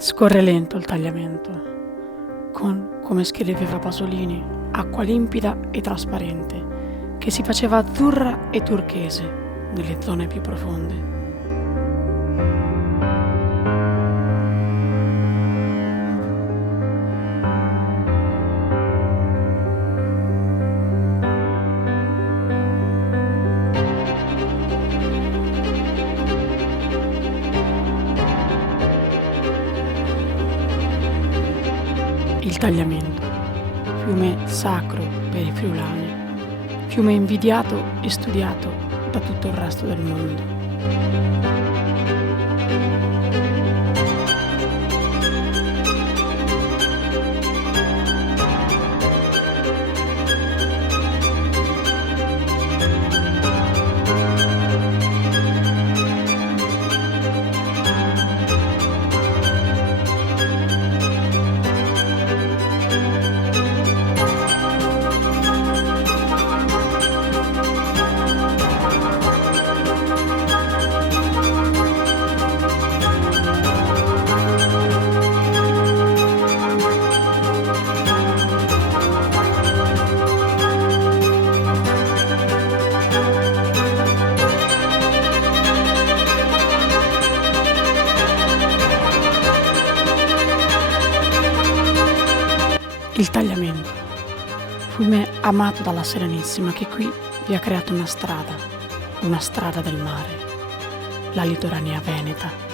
Scorre lento il tagliamento, con, come scriveva Pasolini, acqua limpida e trasparente, che si faceva azzurra e turchese nelle zone più profonde. Il tagliamento, fiume sacro per i friulani, fiume invidiato e studiato da tutto il resto del mondo. Il tagliamento, fiume amato dalla Serenissima che qui vi ha creato una strada del mare, la litoranea veneta.